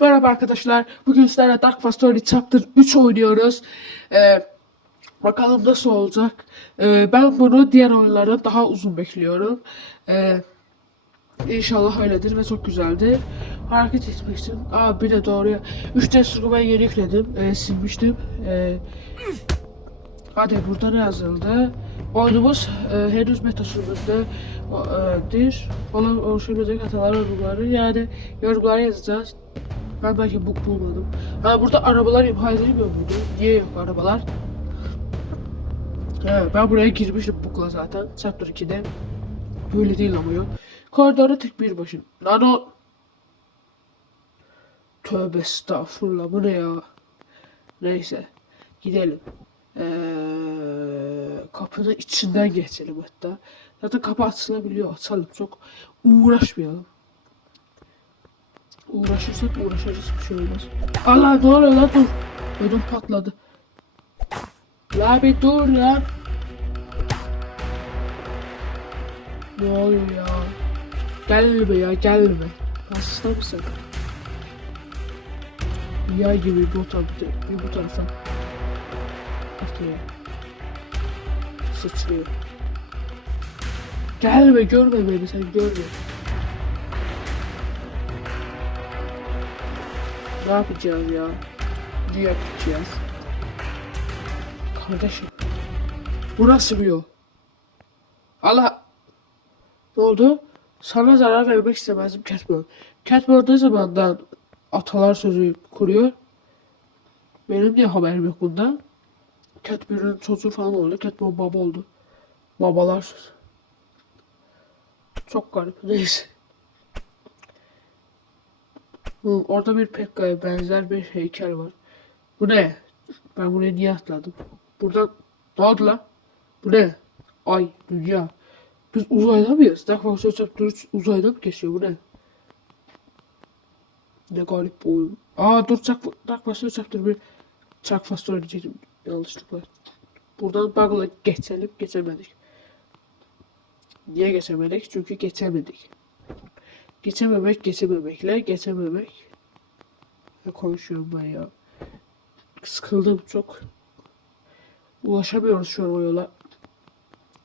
Merhaba arkadaşlar. Bugün sizlerle Dark Past Story Chapter 3 oynuyoruz. Ee, bakalım nasıl olacak. Ee, ben bunu diğer oyunlara daha uzun bekliyorum. Ee, inşallah öyledir ve çok güzeldir. Hareket etmek için. Aa bir de doğruya. 3D sürgüme yeni yükledim. Ee, silmiştim. Ee, hadi burada ne yazıldı? Oyunumuz e, henüz meta sürümündedir. Olan oluşabilecek hatalar ve bugları yani yorumlara yazacağız. Ben belki bug bulmadım. Ha burada arabalar imha edilmiyor muydu? Niye yok arabalar? He, ben buraya girmiştim bugla zaten. Chapter 2'de. Böyle değil ama yok. Koridorda tek bir başın. Lan o... Tövbe estağfurullah bu ne ya? Neyse. Gidelim. Ee, kapının içinden geçelim hatta. Zaten kapı açılabiliyor. Açalım. Çok uğraşmayalım. Uğraşırsak uğraşırız bir şey olmaz. Allah ne oluyor dur. Ödüm patladı. La bir dur lan. Ne oluyor ya? Gelme ya gelme. Hasta mısın? Ya gibi bu tarafa bir bu tarafa. Bakıyor. Sıçrıyor. Gelme görme beni sen görme. Ne yapacağız ya? Ne yapacağız? Kardeşim. Bu nasıl bir yol? Allah. Ne oldu? Sana zarar vermek istemezdim Catbird. Catbird ne zamandan atalar sözü kuruyor? Benim niye haberim yok bundan? Catbird'in çocuğu falan oldu. Catbird baba oldu. Babalar sözü. Çok garip. Neyse. Orada bir Pekka'ya benzer bir heykel var. Bu ne? Ben buraya niye atladım? Burada ne oldu lan? Bu ne? Ay, dünya. Biz uzayda mıyız? Chapter 3 uzayda mı geçiyor? Bu ne? Ne garip bu oyun. Aa dur Force Chapter 1 Dark Force diyecektim. Yanlışlıkla. Buradan bug'la geçelim. Geçemedik. Niye geçemedik? Çünkü geçemedik. Geçememek, geçememekle geçememek. Ne konuşuyorum ben ya? Sıkıldım çok. Ulaşamıyoruz şu an o yola.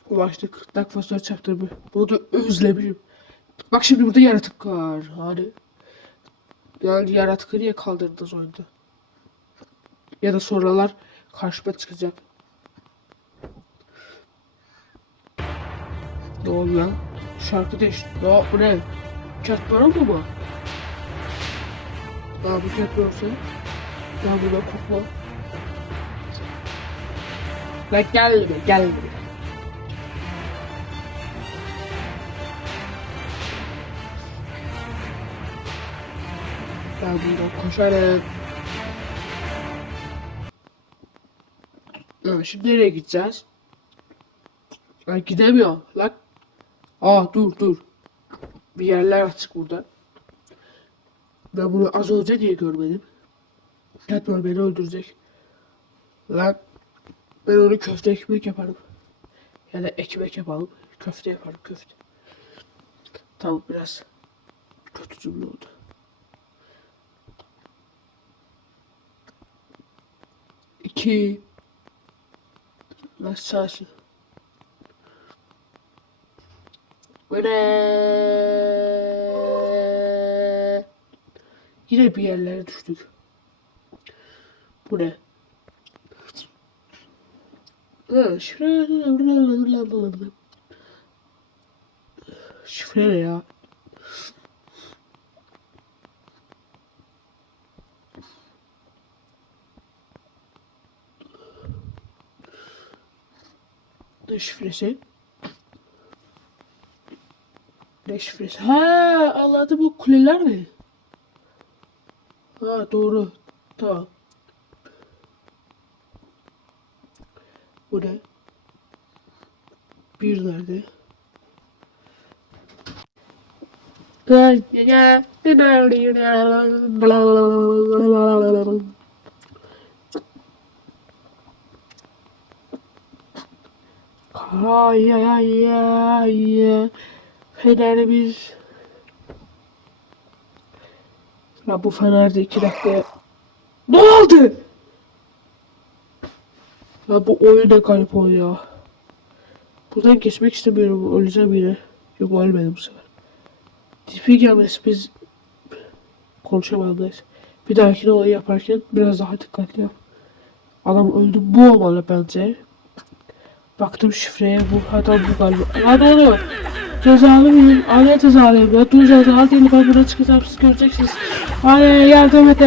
Ulaştık. Dark Force Chapter 1. Bunu da özlemişim. Bak şimdi burada yaratık var. Hani. Yani yaratıkı niye kaldırdınız oyunda? Ya da sonralar karşıma çıkacak. Ne oldu lan? Şarkı değişti. Ne bu ne? Catbara mı bu? Daha bu olsa. Ben buradan korkma. Lan gel be gel be. Ben buradan koşarım. Evet, şimdi nereye gideceğiz? Ben gidemiyorum. Lan. Aa dur dur. Bir yerler açık burada. Ben bunu az önce diye görmedim. Catman beni öldürecek. Lan. Ben onu köfte ekmek yaparım. Ya da ekmek yapalım. Köfte yaparım köfte. Tamam biraz kötü cümle oldu. İki. Nasıl çalışıyor? Böyle. Yine bir yerlere düştük. Bu ne? Şifre. Ne ya? Şifresi? Ne şifresi? Ha, anladım bu kuleler ne? Ha doğru. Tamam. Bu ne? Bir nerede? Ay ay ay ay. Fenerimiz. Ya bu Fener'de iki dakikaya... Ne oldu? Ya bu oyun da garip ya. Buradan geçmek istemiyorum. Öleceğim yine. Yok ölmedim bu sefer. Tipi gelmesi biz konuşamadım neyse. Bir dahaki olayı yaparken biraz daha dikkatli yap. Adam öldü. Bu olmalı bence. Baktım şifreye bu adam bu galiba. Hadi oluyor. Cezalı mıyım? Anne cezalıyım. Ya dur cezalı değilim. Ben buraya çıkacağım. Siz göreceksiniz. Anne yardım et.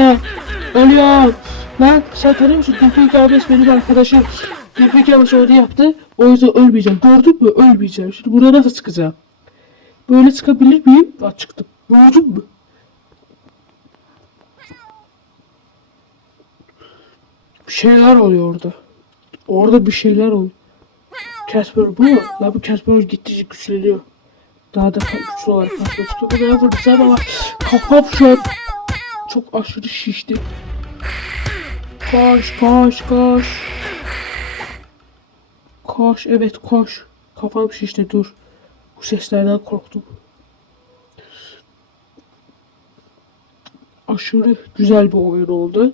Ölüyorum. Lan sen tanıyor musun? Tepik abis benim arkadaşım. Tepik abis öyle yaptı. O yüzden ölmeyeceğim. Gördün mü? Ölmeyeceğim. Şimdi buraya nasıl çıkacağım? Böyle çıkabilir miyim? Aa, çıktım. Gördün mü? Bir şeyler oluyor orada. Orada bir şeyler oluyor. Casper bu mu? Ya bu Casper gittikçe güçleniyor. Daha da güçlü olarak karşıma çıkıyor. Buraya vuracağım ama kafam şu an çok aşırı şişti. Koş koş koş. Koş evet koş. Kafam şişti dur. Bu seslerden korktum. Aşırı güzel bir oyun oldu.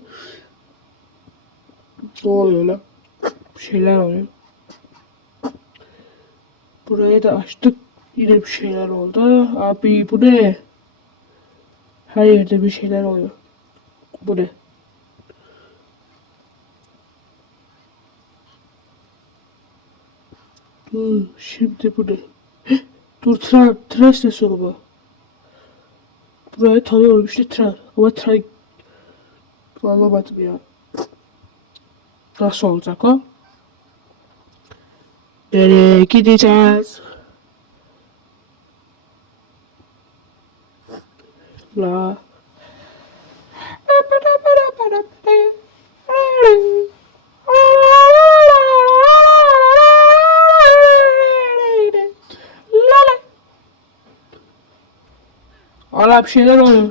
Ne oluyor lan? Bir şeyler oluyor. Burayı da açtık. Yine bir şeyler oldu. Abi bu ne? Her yerde bir şeyler oluyor. Bu ne? Dur, şimdi bu ne? Heh, Dur tren, tren istasyonu bu. Burayı tanıyorum işte tren. Ama tren... Anlamadım ya. Nasıl olacak o? Nereye gideceğiz? La. Hala bir şeyler oluyor.